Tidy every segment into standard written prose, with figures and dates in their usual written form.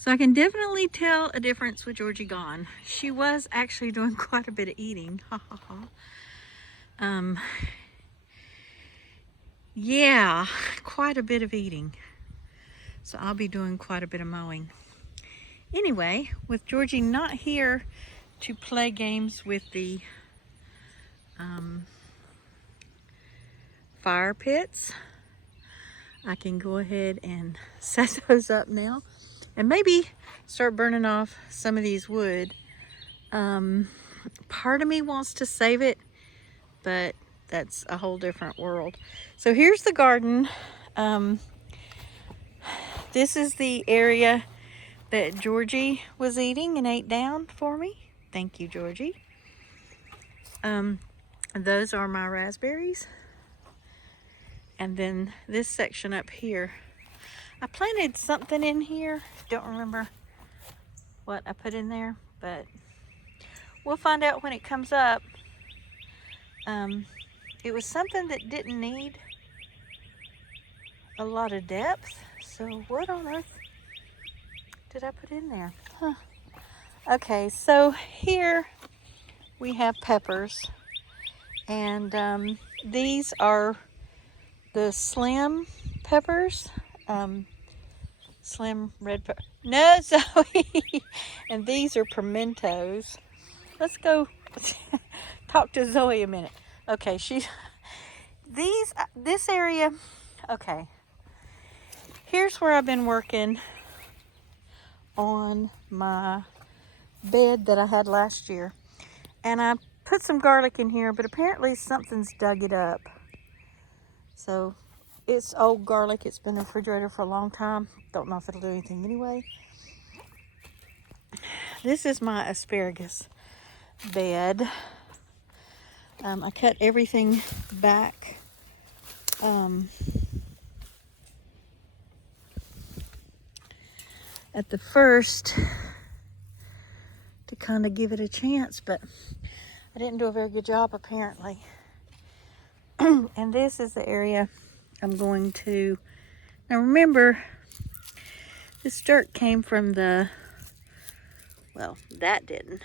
So I can definitely tell a difference with Georgie gone. She was actually doing quite a bit of eating. Ha ha ha. Yeah, quite a bit of eating. So I'll be doing quite a bit of mowing. Anyway, with Georgie not here to play games with the fire pits, I can go ahead and set those up now and maybe start burning off some of these wood. Part of me wants to save it, but that's a whole different world. So here's the garden. This is the area that Georgie was eating and ate down for me. Thank you, Georgie. Those are my raspberries. And then this section up here, I planted something in here. Don't remember what I put in there, but we'll find out when it comes up. It was something that didn't need a lot of depth. So what on earth did I put in there? Huh. Okay, so here we have peppers, and these are the slim peppers, slim red pepper. No, Zoe. And these are pimentos. Let's go talk to Zoe a minute. Okay, this area. Okay, here's where I've been working on my bed that I had last year, and I put some garlic in here, but apparently something's dug it up. So it's old garlic. It's been in the refrigerator for a long time. Don't know if it'll do anything anyway. This is my asparagus bed. I cut everything back at the first to kind of give it a chance, but I didn't do a very good job apparently. And this is the area I'm going to, now remember, this dirt came from the, well, that didn't,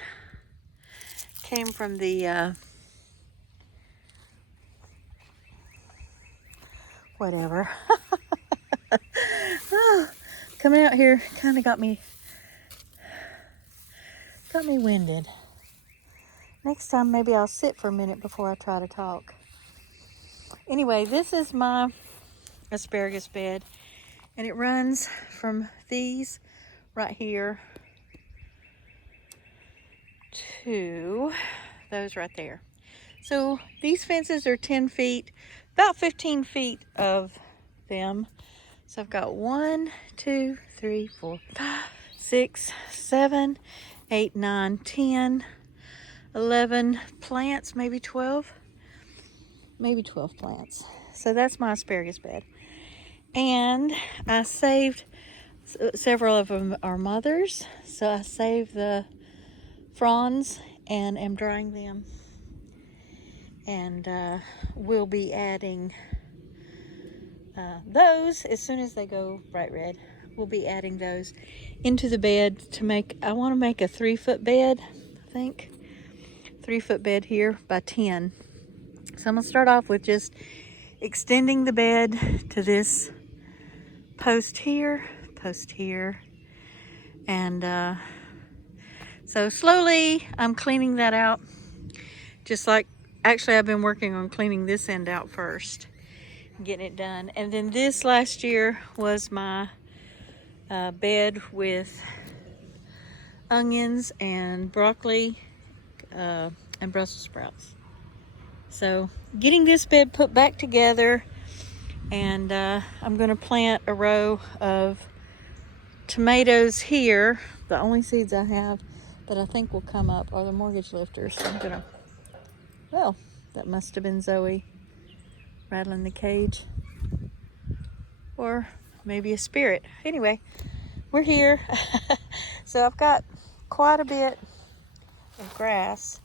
came from the whatever. Oh, coming out here kind of got me winded. Next time maybe I'll sit for a minute before I try to talk. Anyway, this is my asparagus bed, and it runs from these right here to those right there. So these fences are 10 feet, about 15 feet of them. So I've got 1, 2, 3, 4, 5, 6, 7, 8, 9, 10, 11 plants, maybe 12 plants. So that's my asparagus bed. And I saved, several of them are mothers, so I saved the fronds and am drying them. And we'll be adding those as soon as they go bright red. We'll be adding those into the bed to make, I want to make a 3-foot bed, I think. 3-foot bed here by 10. So I'm going to start off with just extending the bed to this post here, and so slowly I'm cleaning that out, just like, actually I've been working on cleaning this end out first, getting it done. And then this last year was my bed with onions and broccoli and Brussels sprouts. So getting this bed put back together, and I'm going to plant a row of tomatoes here. The only seeds I have that I think will come up are the mortgage lifters. So I'm going to, well, that must have been Zoe rattling the cage, or maybe a spirit. Anyway, we're here. So I've got quite a bit of grass,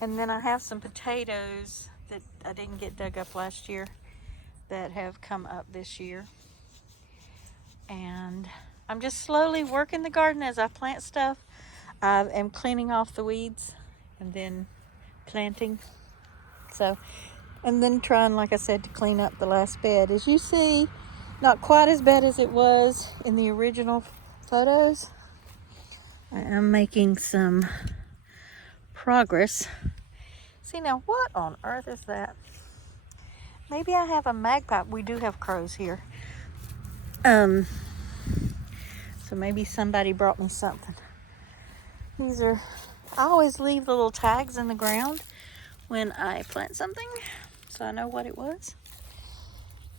and then I have some potatoes that I didn't get dug up last year that have come up this year. And I'm just slowly working the garden as I plant stuff. I am cleaning off the weeds and then planting. So, and then trying, like I said, to clean up the last bed. As you see, not quite as bad as it was in the original photos. I am making some progress. See, now what on earth is that? Maybe I have a magpie. We do have crows here. So maybe somebody brought me something. These are, I always leave the little tags in the ground when I plant something, so I know what it was,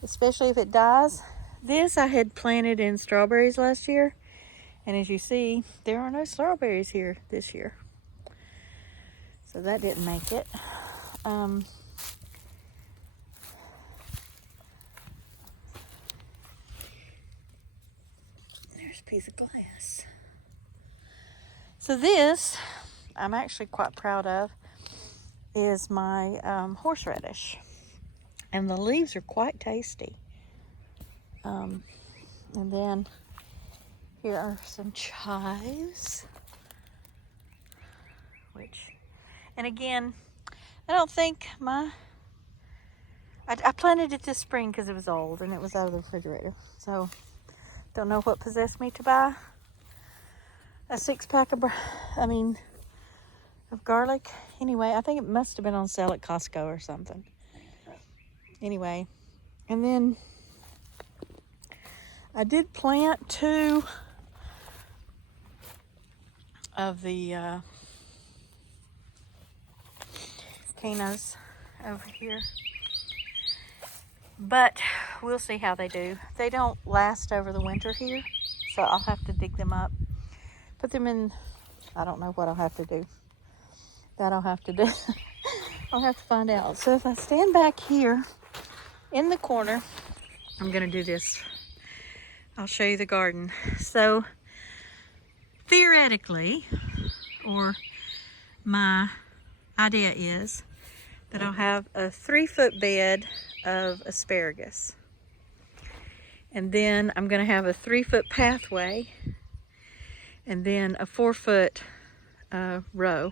especially if it dies. This I had planted in strawberries last year, and as you see, there are no strawberries here this year. So that didn't make it. There's a piece of glass. So this, I'm actually quite proud of, is my horseradish. And the leaves are quite tasty. And then here are some chives. And again, I don't think I planted it this spring because it was old and it was out of the refrigerator. So, don't know what possessed me to buy a 6-pack of garlic. Anyway, I think it must have been on sale at Costco or something. Anyway, and then I did plant 2 of the cannas over here, but we'll see how they do. They don't last over the winter here, so I'll have to dig them up, put them in. I don't know what I'll have to do. That I'll have to do. I'll have to find out. So if I stand back here in the corner, I'm gonna do this. I'll show you the garden. So theoretically, or my idea is that I'll have a 3-foot bed of asparagus. And then I'm gonna have a 3-foot pathway and then a 4-foot row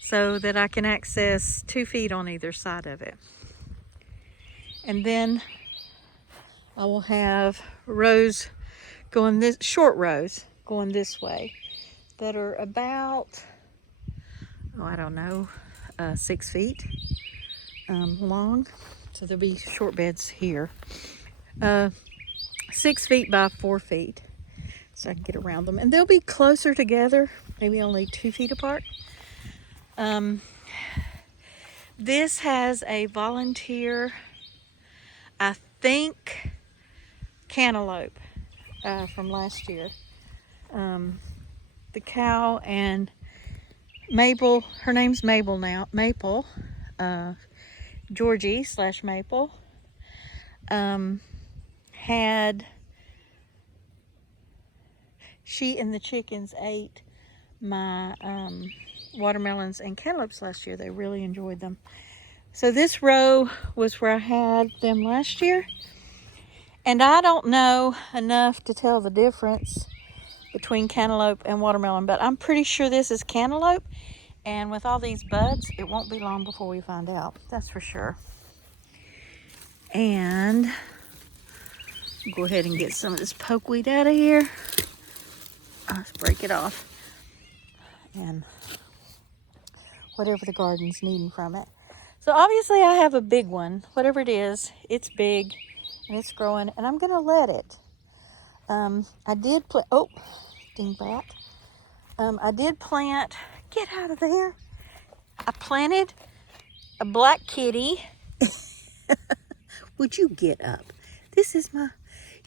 so that I can access 2 feet on either side of it. And then I will have rows going this, short rows going this way that are about, oh, I don't know, 6 feet long. So there'll be short beds here. 6 feet by 4 feet. So I can get around them. And they'll be closer together, maybe only 2 feet apart. This has a volunteer, I think, cantaloupe from last year. The cow and Mabel, her name's Mabel now, Maple, Georgie / Maple, she and the chickens ate my watermelons and cantaloupes last year. They really enjoyed them. So this row was where I had them last year. And I don't know enough to tell the difference between cantaloupe and watermelon, but I'm pretty sure this is cantaloupe. And with all these buds, it won't be long before we find out. That's for sure. And go ahead and get some of this pokeweed out of here. Let's break it off. And whatever the garden's needing from it. So obviously I have a big one. Whatever it is, it's big and it's growing, and I'm gonna let it. I did plant, oh, dingbat. I did plant, get out of there. I planted a black kitty. Would you get up? This is my,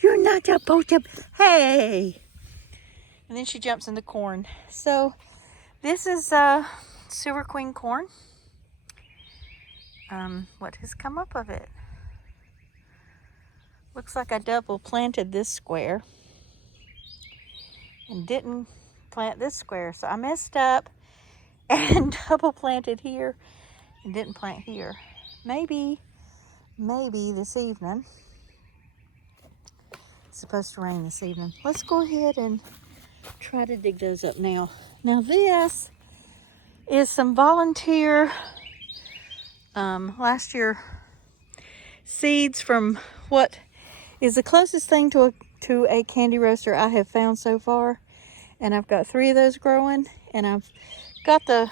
you're not supposed to, hey. And then she jumps in the corn. So this is silver queen corn. What has come up of it? Looks like I double planted this square and didn't plant this square. So I messed up and double planted here and didn't plant here. Maybe this evening It's supposed to rain this evening. Let's go ahead and try to dig those up now. Now this is some volunteer last year seeds from what is the closest thing to a candy roaster I have found so far. And I've got 3 of those growing, and I've got the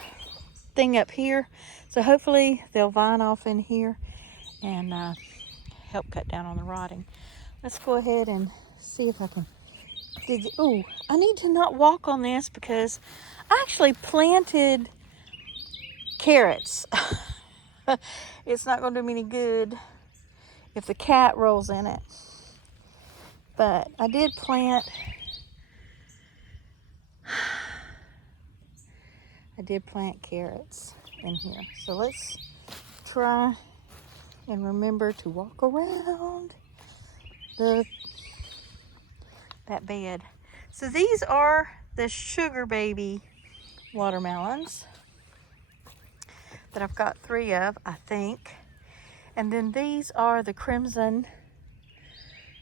thing up here. So hopefully they'll vine off in here and help cut down on the rotting. Let's go ahead and see if I can dig it. Oh, I need to not walk on this because I actually planted carrots. It's not going to do me any good if the cat rolls in it. But I did plant carrots in here. So let's try and remember to walk around that bed. So these are the sugar baby watermelons that I've got 3 of, I think. And then these are the crimson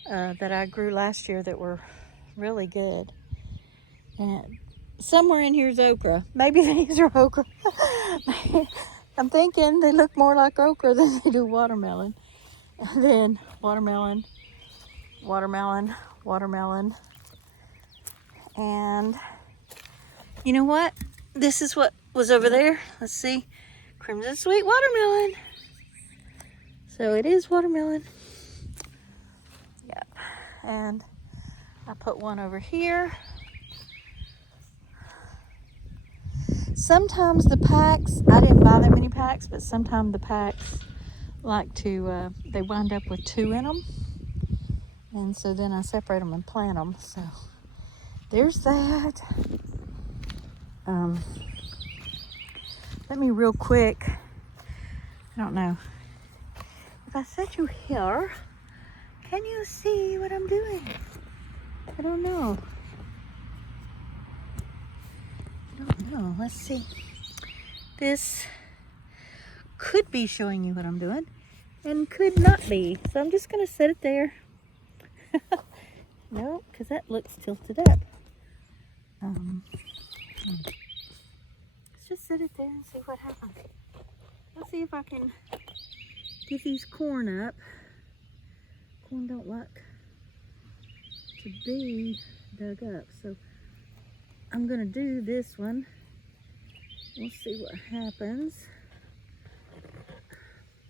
that I grew last year that were really good. And somewhere in here is okra. Maybe these are okra. I'm thinking they look more like okra than they do watermelon. And then watermelon, watermelon, watermelon. And you know what? This is what was over there. Let's see. Crimson sweet watermelon. So it is watermelon. Yep. And I put one over here. Sometimes the packs, I didn't buy that many packs, but sometimes the packs like to, they wind up with 2 in them. And so then I separate them and plant them. So there's that. Let me real quick, I don't know. If I set you here, can you see what I'm doing? I don't know. Let's see. This could be showing you what I'm doing and could not be. So I'm just going to set it there. No, because that looks tilted up. Let's just set it there and see what happens. Let's see if I can get these corn up. Corn don't like to be dug up. So I'm going to do this one. We'll see what happens.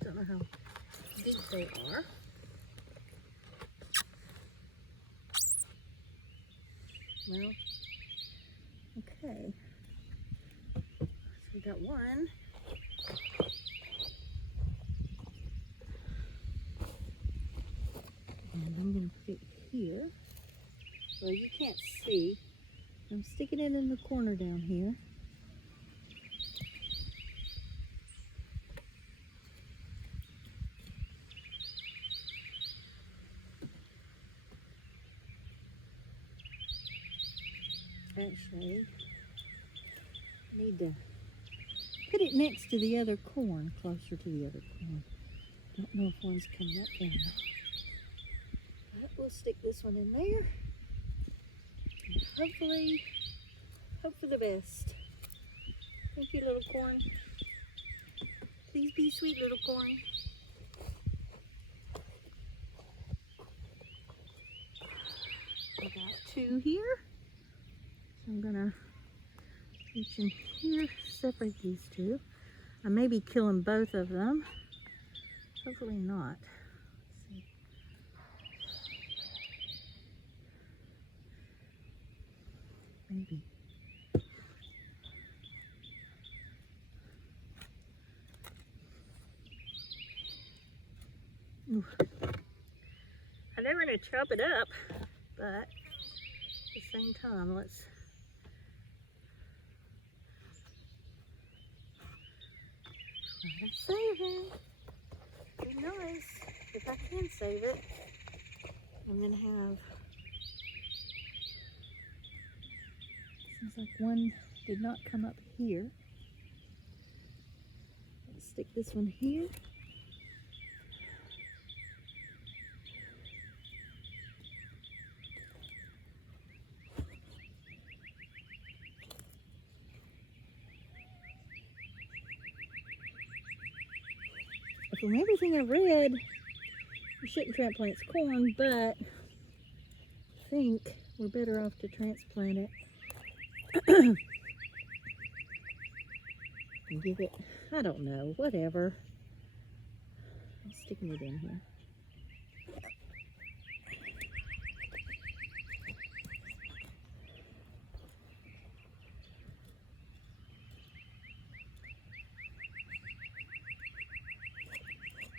Don't know how deep they are. Well, okay. So we got one. And I'm going to put it here. Well, you can't see. I'm sticking it in the corner down here. Actually, I need to put it next to the other corn, closer to the other corn. Don't know if one's coming up there. But we'll stick this one in there. And hopefully, hope for the best. Thank you, little corn. Please be sweet, little corn. I got 2 here. So I'm gonna reach in here, separate these 2. I may be killing both of them. Hopefully not. Let's see. Maybe. Ooh. I never want to chop it up, but at the same time, let's try to save it. It'd be nice if I can save it and then have. Seems like one did not come up here. Let's stick this one here. from everything I read, you shouldn't transplant corn, but I think we're better off to transplant it and give it, I don't know, whatever. I'm sticking it in here.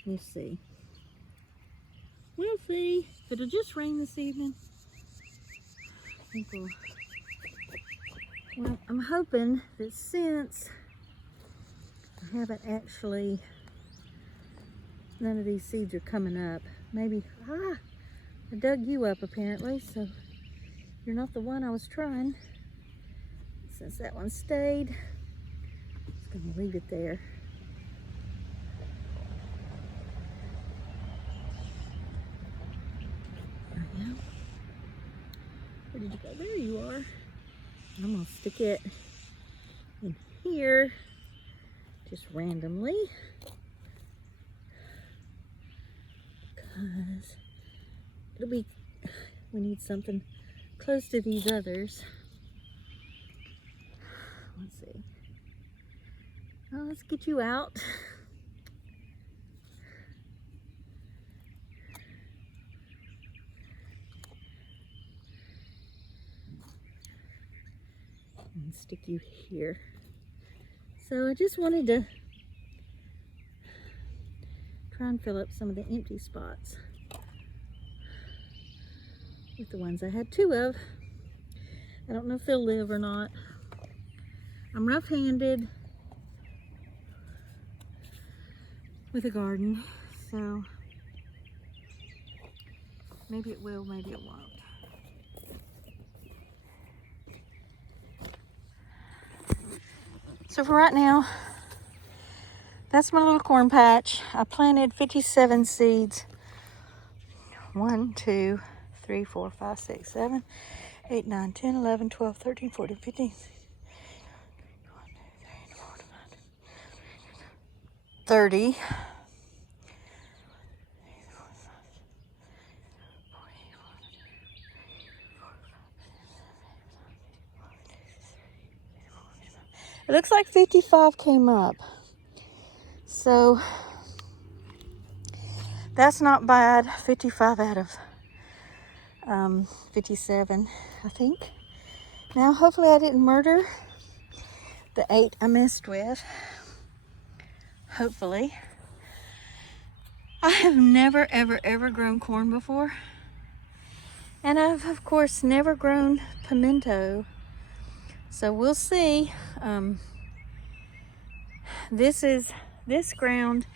We'll see. We'll see. If it'll just rain this evening, I think well, I'm hoping that since I haven't actually, none of these seeds are coming up, maybe, I dug you up apparently, so you're not the one I was trying. Since that one stayed, I'm just gonna leave it there. Where did you go? There you are. I'm gonna stick it in here just randomly because we need something close to these others. Let's see. Oh, let's get you out. And stick you here. So I just wanted to try and fill up some of the empty spots with the ones I had 2 of. I don't know if they'll live or not. I'm rough-handed with a garden, so maybe it will, maybe it won't. So for right now, that's my little corn patch. I planted 57 seeds. 1, 2, 3, 4, 5, 6, 7, 8, 9, 10, 11, 12, 13, 14, 15, 30. It looks like 55 came up. So that's not bad. 55 out of 57, I think. Now, hopefully I didn't murder the 8 I messed with. Hopefully. I have never, ever, ever grown corn before. And I've, of course, never grown pimento. So we'll see. This ground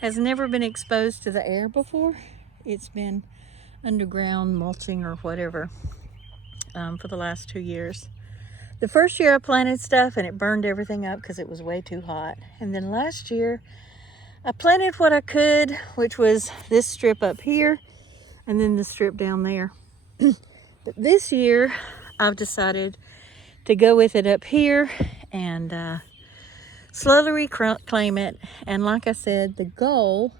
has never been exposed to the air before. It's been underground mulching or whatever for the last 2 years. The first year I planted stuff and it burned everything up because it was way too hot. And then last year I planted what I could, which was this strip up here and then the strip down there. But this year I've decided to go with it up here and slowly reclaim it. And like I said, the goal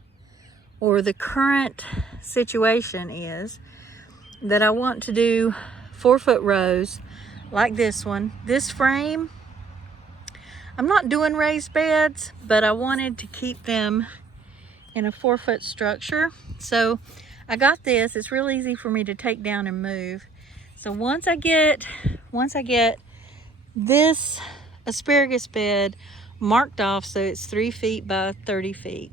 or the current situation is that I want to do 4-foot rows like this one. This frame, I'm not doing raised beds, but I wanted to keep them in a 4-foot structure. So I got this. It's real easy for me to take down and move. So once I get this asparagus bed marked off so it's 3 feet by 30 feet,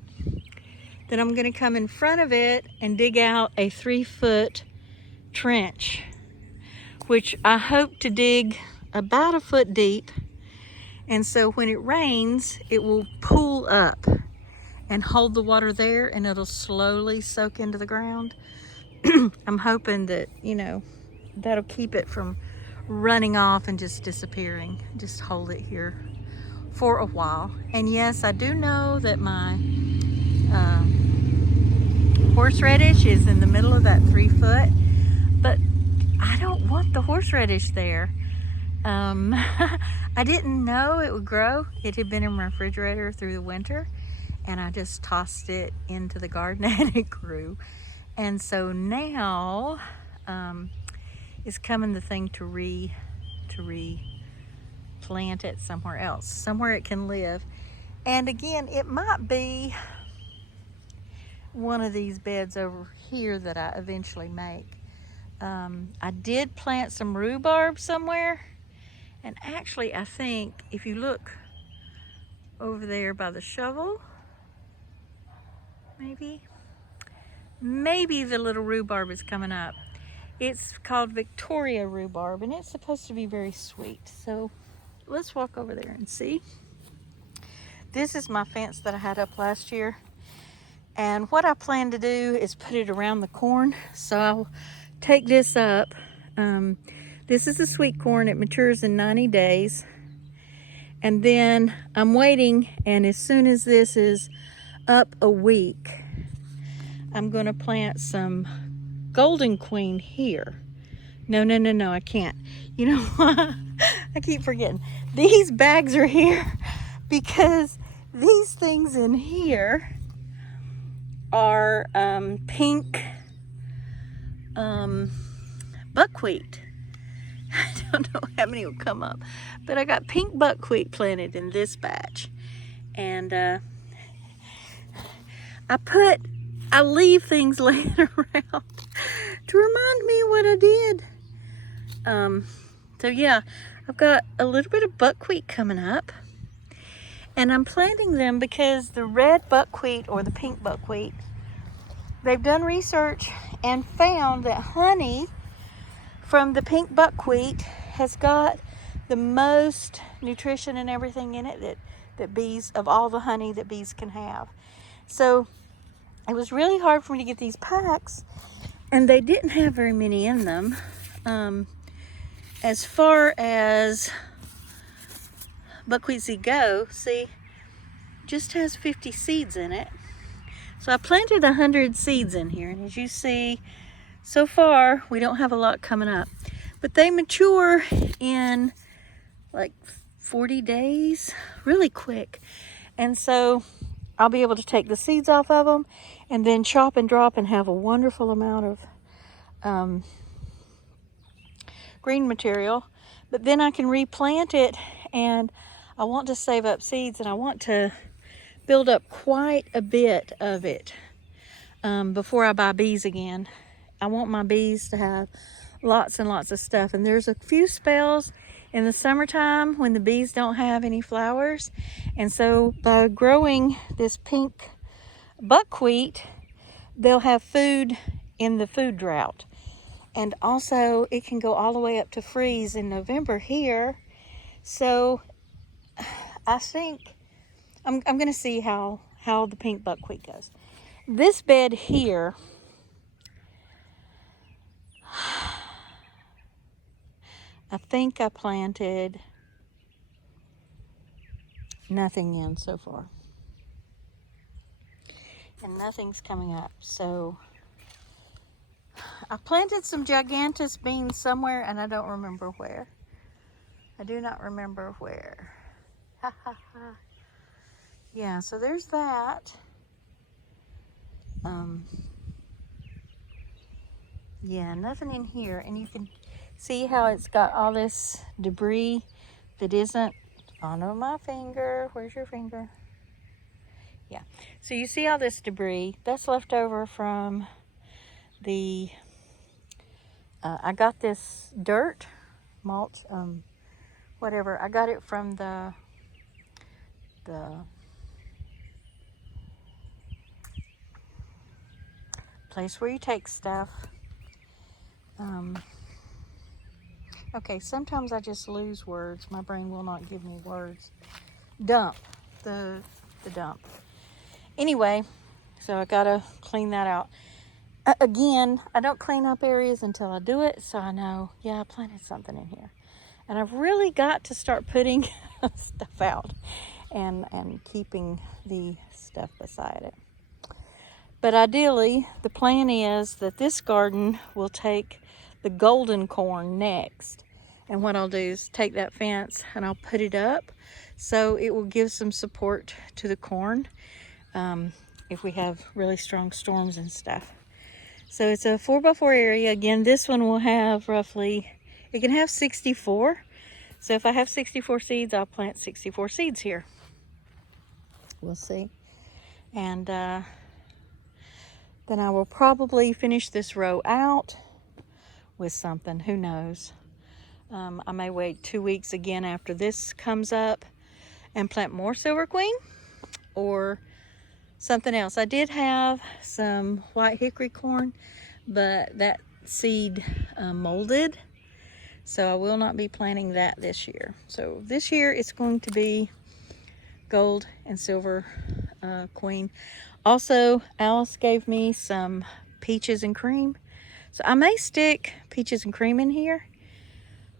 then I'm going to come in front of it and dig out a 3-foot trench, which I hope to dig about 1 foot deep. And so when it rains, it will pool up and hold the water there and it'll slowly soak into the ground. I'm hoping that, you know, that'll keep it from running off and just disappearing. Just hold it here for a while. And yes, I do know that my horseradish is in the middle of that 3 foot, but I don't want the horseradish there. I didn't know it would grow. It had been in my refrigerator through the winter, and I just tossed it into the garden and it grew. And so now is coming the thing to replant it somewhere else, somewhere it can live. And again, it might be one of these beds over here that I eventually make. I did plant some rhubarb somewhere, and actually I think if you look over there by the shovel, maybe the little rhubarb is coming up. It's called Victoria rhubarb, and it's supposed to be very sweet. So let's walk over there and see. This is my fence that I had up last year, and what I plan to do is put it around the corn. So I'll take this up. This is the sweet corn. It matures in 90 days. And then I'm waiting, and as soon as this is up a week, I'm going to plant some golden queen here. No, I can't. You know what? I keep forgetting. These bags are here because these things in here are pink buckwheat. I don't know how many will come up, but I got pink buckwheat planted in this batch. And I leave things laying around to remind me what I did. So yeah, I've got a little bit of buckwheat coming up, and I'm planting them because the red buckwheat or the pink buckwheat, they've done research and found that honey from the pink buckwheat has got the most nutrition and everything in it that bees, of all the honey that bees can have. So it was really hard for me to get these packs, and they didn't have very many in them. As far as buckwheat seed go, see, just has 50 seeds in it. So I planted 100 seeds in here, and as you see, so far we don't have a lot coming up, but they mature in like 40 days, really quick. And so I'll be able to take the seeds off of them and then chop and drop and have a wonderful amount of green material. But then I can replant it, and I want to save up seeds, and I want to build up quite a bit of it before I buy bees again. I want my bees to have lots and lots of stuff, and there's a few spells in the summertime when the bees don't have any flowers, and so by growing this pink buckwheat, they'll have food in the food drought. And also it can go all the way up to freeze in November here. So I think I'm going to see how the pink buckwheat goes. This bed here, I think I planted nothing in so far. And nothing's coming up. So I planted some gigantus beans somewhere, and I don't remember where. I do not remember where. Ha ha ha. Yeah, so there's that. Yeah, nothing in here. And you can see how it's got all this debris that isn't on my finger. Where's your finger? Yeah. So you see all this debris that's left over from the I got this dirt mulch, whatever. I got it from the place where you take stuff. Okay, sometimes I just lose words. My brain will not give me words. Dump, the dump. Anyway, so I gotta clean that out. Again, I don't clean up areas until I do it, so I know, yeah, I planted something in here. And I've really got to start putting stuff out and keeping the stuff beside it. But ideally, the plan is that this garden will take the golden corn next. And what I'll do is take that fence and I'll put it up so it will give some support to the corn. if we have really strong storms and stuff. So it's a 4x4 area. Again, this one will have roughly, it can have 64. So if I have 64 seeds, I'll plant 64 seeds here. We'll see. And then I will probably finish this row out with something. Who knows? I may wait 2 weeks again after this comes up and plant more silver queen or something else. I did have some white hickory corn, but that seed molded, so I will not be planting that this year. So this year it's going to be gold and silver queen. Also, Alice gave me some peaches and cream, so I may stick peaches and cream in here.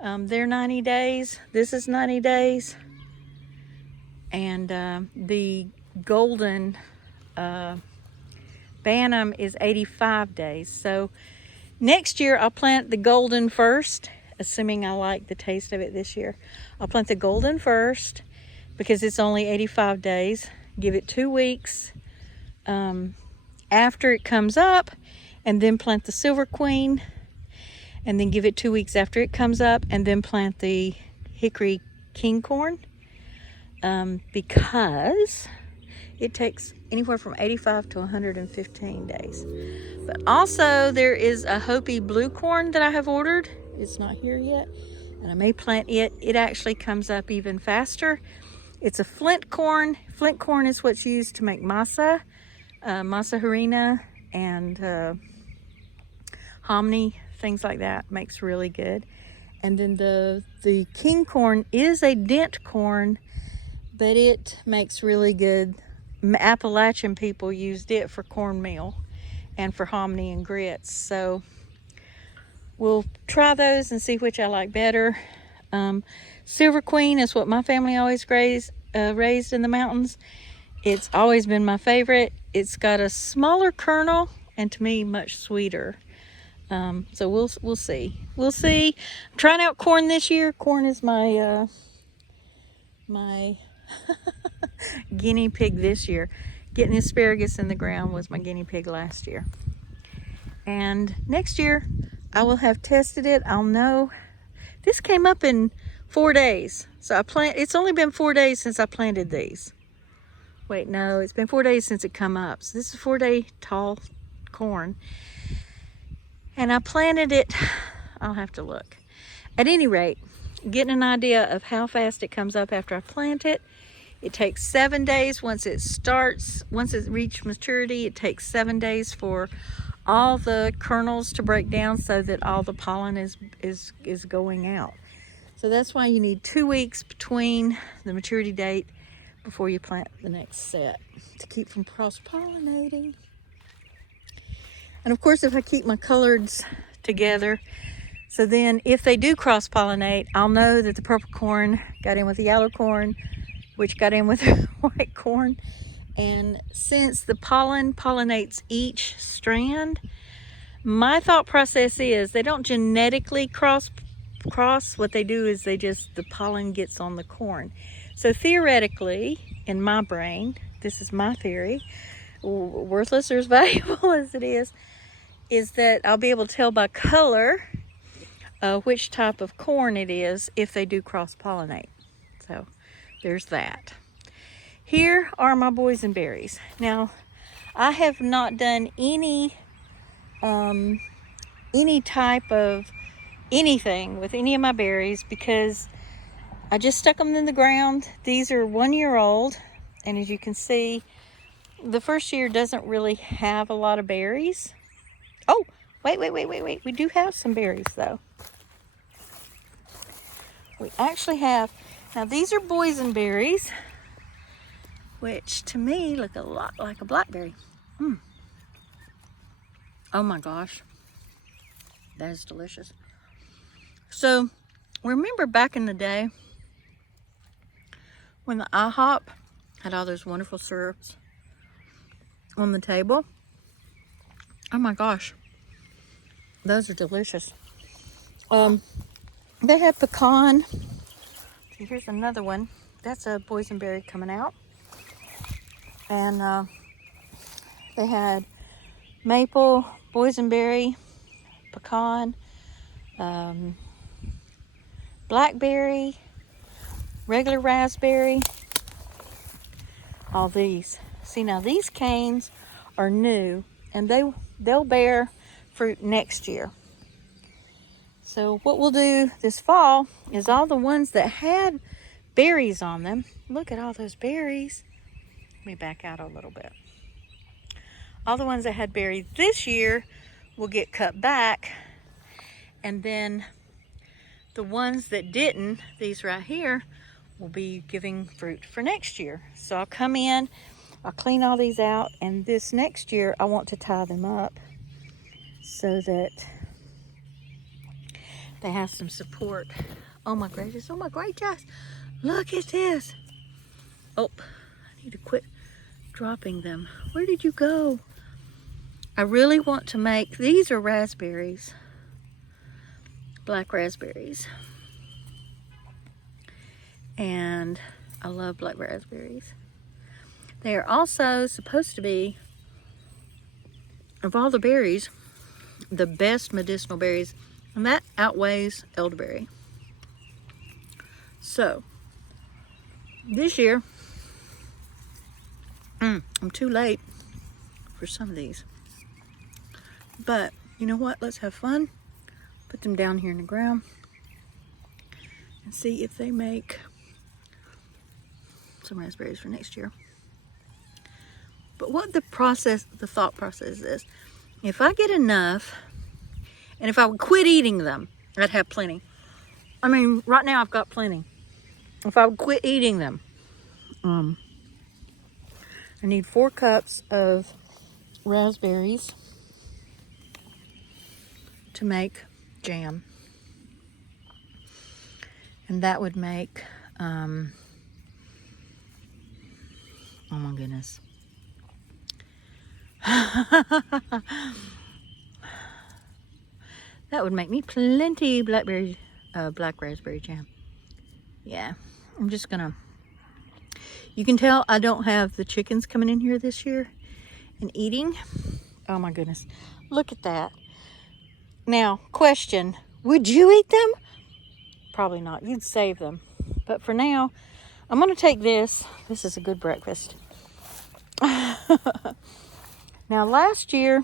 They're 90 days. This is 90 days. And the golden Bantam is 85 days. So next year I'll plant the golden first, assuming I like the taste of it this year. I'll plant the golden first because it's only 85 days. Give it 2 weeks after it comes up, and then plant the silver queen, and then give it 2 weeks after it comes up, and then plant the hickory king corn, because it takes anywhere from 85 to 115 days. But also there is a Hopi blue corn that I have ordered. It's not here yet, and I may plant it. It actually comes up even faster. It's a flint corn. Flint corn is what's used to make masa, masa harina, and hominy, things like that. Makes really good. And then the king corn is a dent corn, but it makes really good. Appalachian people used it for cornmeal and for hominy and grits. So we'll try those and see which I like better. Silver queen is what my family always raised in the mountains. It's always been my favorite. It's got a smaller kernel and to me much sweeter. So we'll see. We'll see. I'm trying out corn this year. Corn is my my guinea pig this year. Getting asparagus in the ground was my guinea pig last year. And next year I will have tested it. I'll know. This came up in 4 days. So it's only been 4 days since I planted these. Wait, no, it's been 4 days since it come up. So this is 4-day tall corn. And I planted it, I'll have to look. At any rate, getting an idea of how fast it comes up after I plant it. It takes 7 days once it reaches maturity. It takes 7 days for all the kernels to break down so that all the pollen is going out. So that's why you need 2 weeks between the maturity date before you plant the next set to keep from cross-pollinating. And of course, if I keep my coloreds together, so then if they do cross-pollinate, I'll know that the purple corn got in with the yellow corn, which got in with the white corn. And since the pollen pollinates each strand, my thought process is they don't genetically cross. What they do is the pollen gets on the corn. So theoretically, in my brain, this is my theory, worthless or as valuable as it is that I'll be able to tell by color which type of corn it is if they do cross-pollinate. So there's that. Here are my boysenberries. Now, I have not done any type of anything with any of my berries because I just stuck them in the ground. These are 1 year old, and as you can see, the first year doesn't really have a lot of berries. Oh, wait. We do have some berries though. We actually have, now these are boysenberries, which to me look a lot like a blackberry. Oh my gosh, that is delicious. So remember back in the day when the IHOP had all those wonderful syrups on the table? Oh my gosh, those are delicious. They had pecan. See, here's another one. That's a boysenberry coming out. And They had maple, boysenberry, pecan, blackberry, regular raspberry, all these. See, now these canes are new, and they'll bear fruit next year. So what we'll do this fall is all the ones that had berries on them. Look at all those berries. Let me back out a little bit. All the ones that had berries this year will get cut back, and then the ones that didn't, these right here, will be giving fruit for next year. So I'll come in, I'll clean all these out, and this next year I want to tie them up so that they have some support. Oh my gracious, oh my gracious. Look at this. Oh, I need to quit dropping them. Where did you go? I really want to make, these are raspberries, black raspberries. And I love black raspberries. They are also supposed to be, of all the berries, the best medicinal berries, and that outweighs elderberry. So, this year, I'm too late for some of these. But, you know what? Let's have fun. Put them down here in the ground and see if they make some raspberries for next year. But what the thought process is, if I get enough, and if I would quit eating them, I'd have plenty. I mean, right now I've got plenty. If I would quit eating them, I need 4 cups of raspberries to make jam. And that would make, oh my goodness. That would make me plenty black raspberry jam. Yeah, I'm just gonna, you can tell I don't have the chickens coming in here this year and eating. Oh my goodness, look at that. Now, question, would you eat them? Probably not, you'd save them. But for now, I'm gonna take this. This is a good breakfast. Now last year,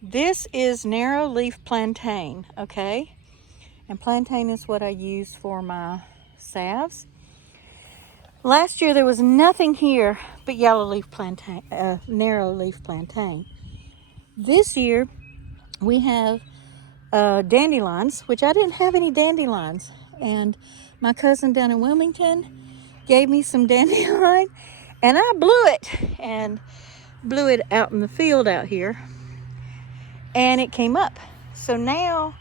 this is narrow leaf plantain, okay? And plantain is what I use for my salves. Last year there was nothing here but yellow leaf plantain, narrow leaf plantain. This year we have dandelions, which I didn't have any dandelions. And my cousin down in Wilmington gave me some dandelion, and I blew it out in the field out here, and it came up. So now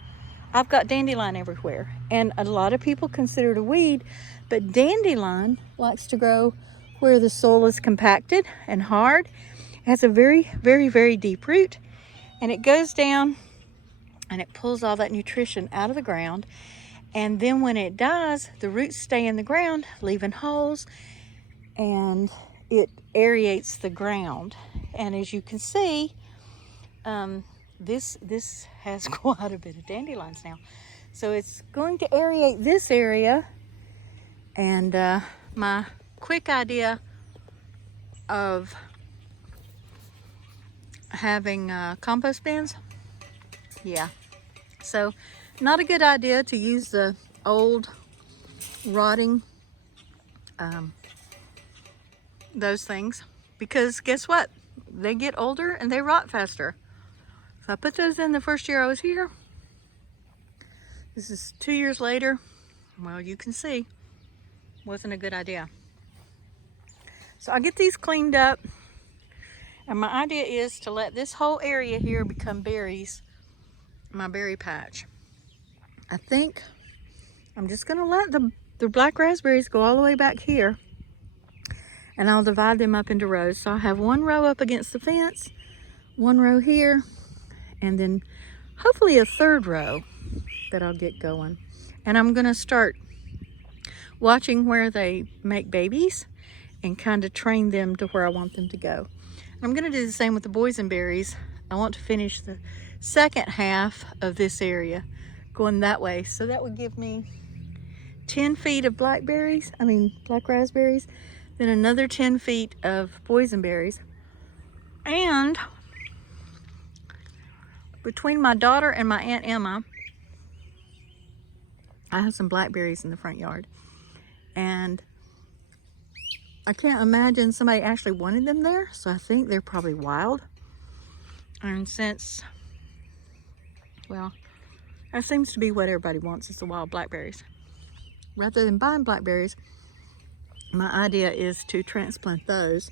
I've got dandelion everywhere, and a lot of people consider it a weed, but dandelion likes to grow where the soil is compacted and hard. It has a very, very, very deep root, and it goes down and it pulls all that nutrition out of the ground. And then when it dies, the roots stay in the ground, leaving holes, and it aerates the ground. And as you can see, this has quite a bit of dandelions now. So it's going to aerate this area. And my quick idea of having compost bins, yeah. So not a good idea to use the old rotting those things, because guess what? They get older and they rot faster. So I put those in the first year I was here. This is 2 years later. Well, you can see, wasn't a good idea. So I'll get these cleaned up, and my idea is to let this whole area here become berries, my berry patch. I think I'm just gonna let the black raspberries go all the way back here, and I'll divide them up into rows. So I'll have one row up against the fence, one row here, and then hopefully a third row that I'll get going. And I'm gonna start watching where they make babies and kind of train them to where I want them to go. I'm gonna do the same with the boysenberries. I want to finish the second half of this area going that way. So that would give me 10 feet of black raspberries, then another 10 feet of boysenberries. And between my daughter and my Aunt Emma, I have some blackberries in the front yard. And I can't imagine somebody actually wanted them there, so I think they're probably wild. And since, well, that seems to be what everybody wants, is the wild blackberries. Rather than buying blackberries, my idea is to transplant those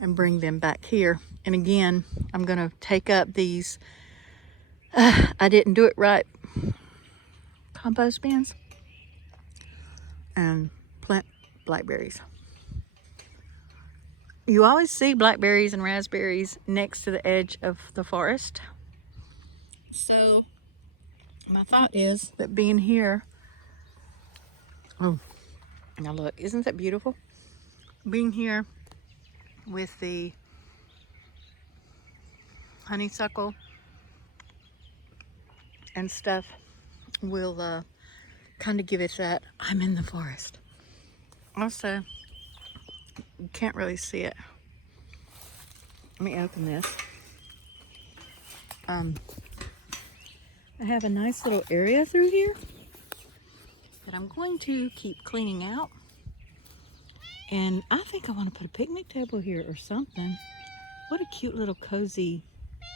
and bring them back here. And again, I'm gonna take up these, I didn't do it right, compost bins, and plant blackberries. You always see blackberries and raspberries next to the edge of the forest. So my thought is that being here, oh, now look, isn't that beautiful? Being here with the honeysuckle and stuff will kind of give it that I'm in the forest. Also, you can't really see it. Let me open this. I have a nice little area through here that I'm going to keep cleaning out. And I think I want to put a picnic table here or something. What a cute little cozy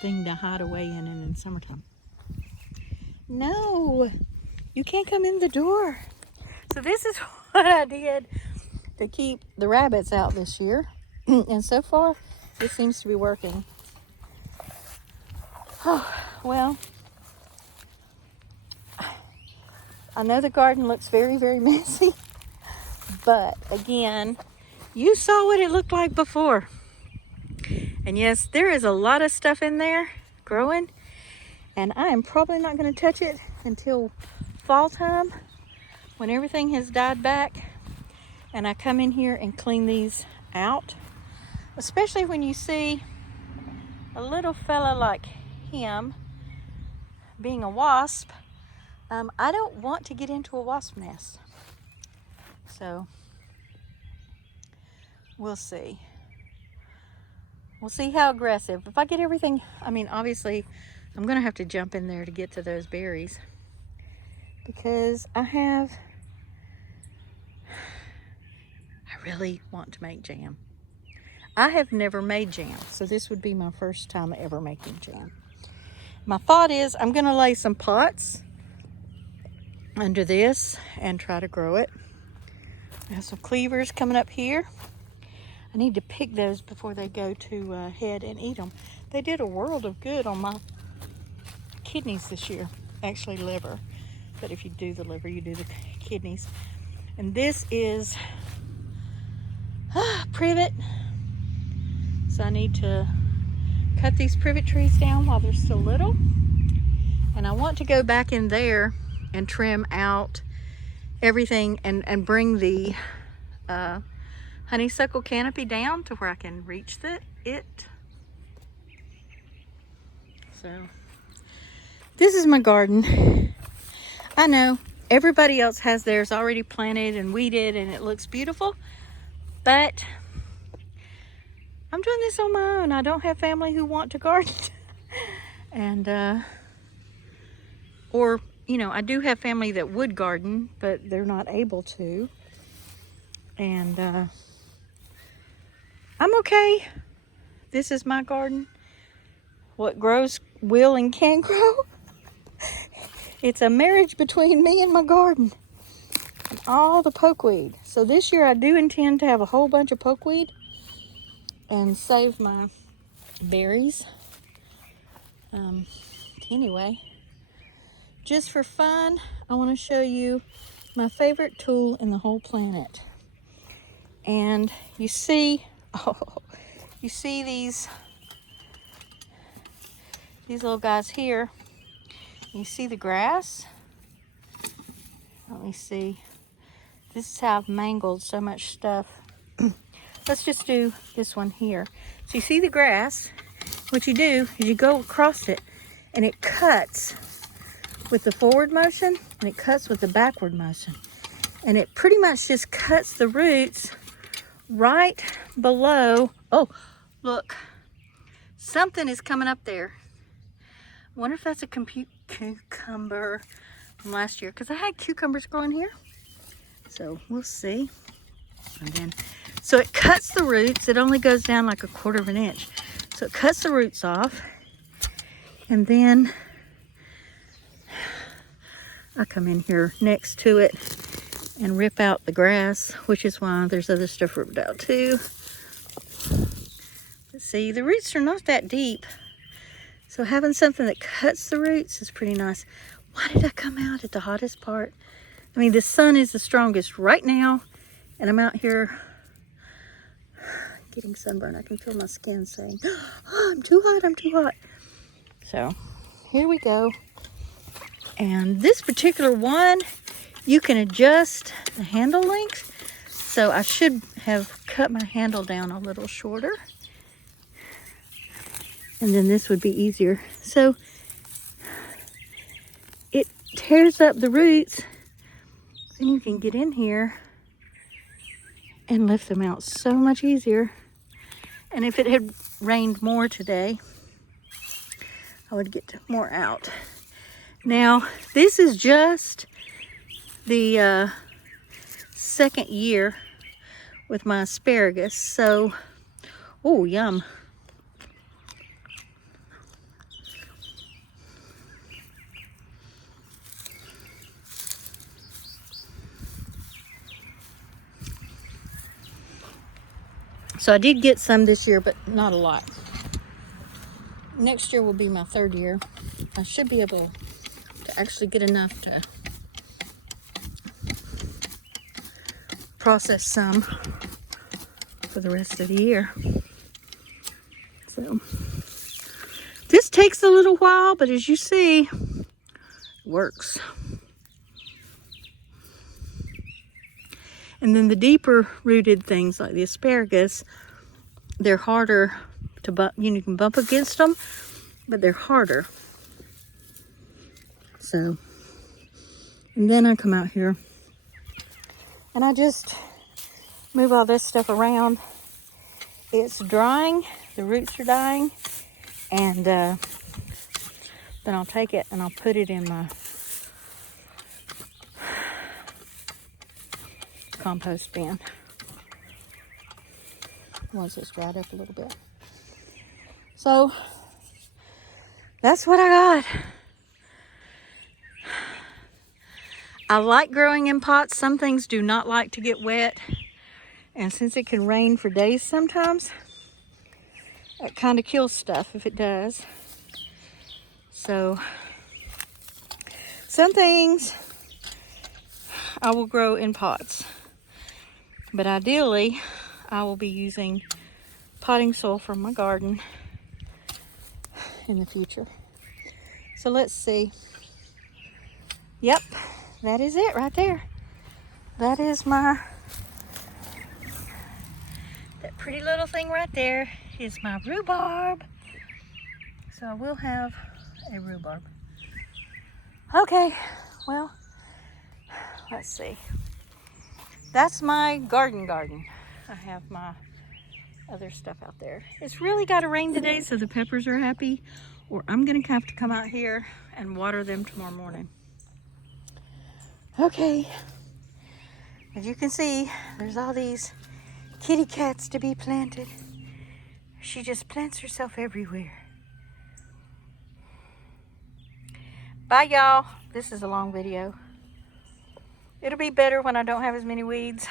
thing to hide away in summertime. No, you can't come in the door. So this is what I did to keep the rabbits out this year. And so far, it seems to be working. Oh, well, I know the garden looks very, very messy. But again, you saw what it looked like before. And yes, there is a lot of stuff in there growing. And I am probably not going to touch it until fall time, when everything has died back and I come in here and clean these out. Especially when you see a little fella like him being a wasp. I don't want to get into a wasp nest. So we'll see. We'll see how aggressive. If I get everything, obviously I'm gonna have to jump in there to get to those berries, because I really want to make jam. I have never made jam, so this would be my first time ever making jam. My thought is I'm gonna lay some pots under this and try to grow it. I have some cleavers coming up here. I need to pick those before they go to head and eat them. They did a world of good on my kidneys this year. Actually liver, but if you do the liver, you do the kidneys. And this is privet. So I need to cut these privet trees down while they're still little. And I want to go back in there and trim out everything and bring the honeysuckle canopy down to where I can reach it. So this is my garden. I know everybody else has theirs already planted and weeded and it looks beautiful, but I'm doing this on my own. I don't have family who want to garden. And or I do have family that would garden, but they're not able to. And I'm okay. This is my garden. What grows will and can grow. It's a marriage between me and my garden and all the pokeweed. So this year I do intend to have a whole bunch of pokeweed and save my berries. Anyway, just for fun, I want to show you my favorite tool in the whole planet. And you see, you see these little guys here. You see the grass? Let me see. This is how I've mangled so much stuff. let's just do this one here. So you see the grass, what you do is you go across it and it cuts with the forward motion and it cuts with the backward motion. And it pretty much just cuts the roots right below. Oh, look, something is coming up there. I wonder if that's a cucumber from last year, because I had cucumbers growing here. So we'll see. And then, so it cuts the roots. It only goes down like 1/4 of an inch. So it cuts the roots off. And then I come in here next to it and rip out the grass, which is why there's other stuff ripped out too. But see, the roots are not that deep. So having something that cuts the roots is pretty nice. Why did I come out at the hottest part? I mean, the sun is the strongest right now, and I'm out here getting sunburned. I can feel my skin saying, oh, I'm too hot, I'm too hot. So here we go. And this particular one, you can adjust the handle length. So I should have cut my handle down a little shorter. And then this would be easier. So it tears up the roots. Then you can get in here and lift them out so much easier. And if it had rained more today, I would get more out. Now, this is just the second year with my asparagus. So, oh, yum. So I did get some this year, but not a lot. Next year will be my 3rd year. I should be able to actually get enough to process some for the rest of the year. So this takes a little while, but as you see, it works. And then the deeper rooted things like the asparagus, they're harder to bump. You can bump against them, but they're harder. So, and then I come out here and I just move all this stuff around. It's drying, the roots are dying, and then I'll take it and I'll put it in my compost bin once it's dried up a little bit. So that's what I got. I like growing in pots. Some things do not like to get wet, and since it can rain for days sometimes, it kind of kills stuff if it does. So some things I will grow in pots, but ideally I will be using potting soil from my garden in the future. So let's see. Yep, that is it right there. That is that pretty little thing right there is my rhubarb. So I will have a rhubarb. Okay, well, let's see. That's my garden. I have my other stuff out there. It's really got to rain today, so the peppers are happy, or I'm gonna have to come out here and water them tomorrow morning. Okay, as you can see, there's all these kitty cats to be planted. She just plants herself everywhere. Bye, y'all. This is a long video. It'll be better when I don't have as many weeds.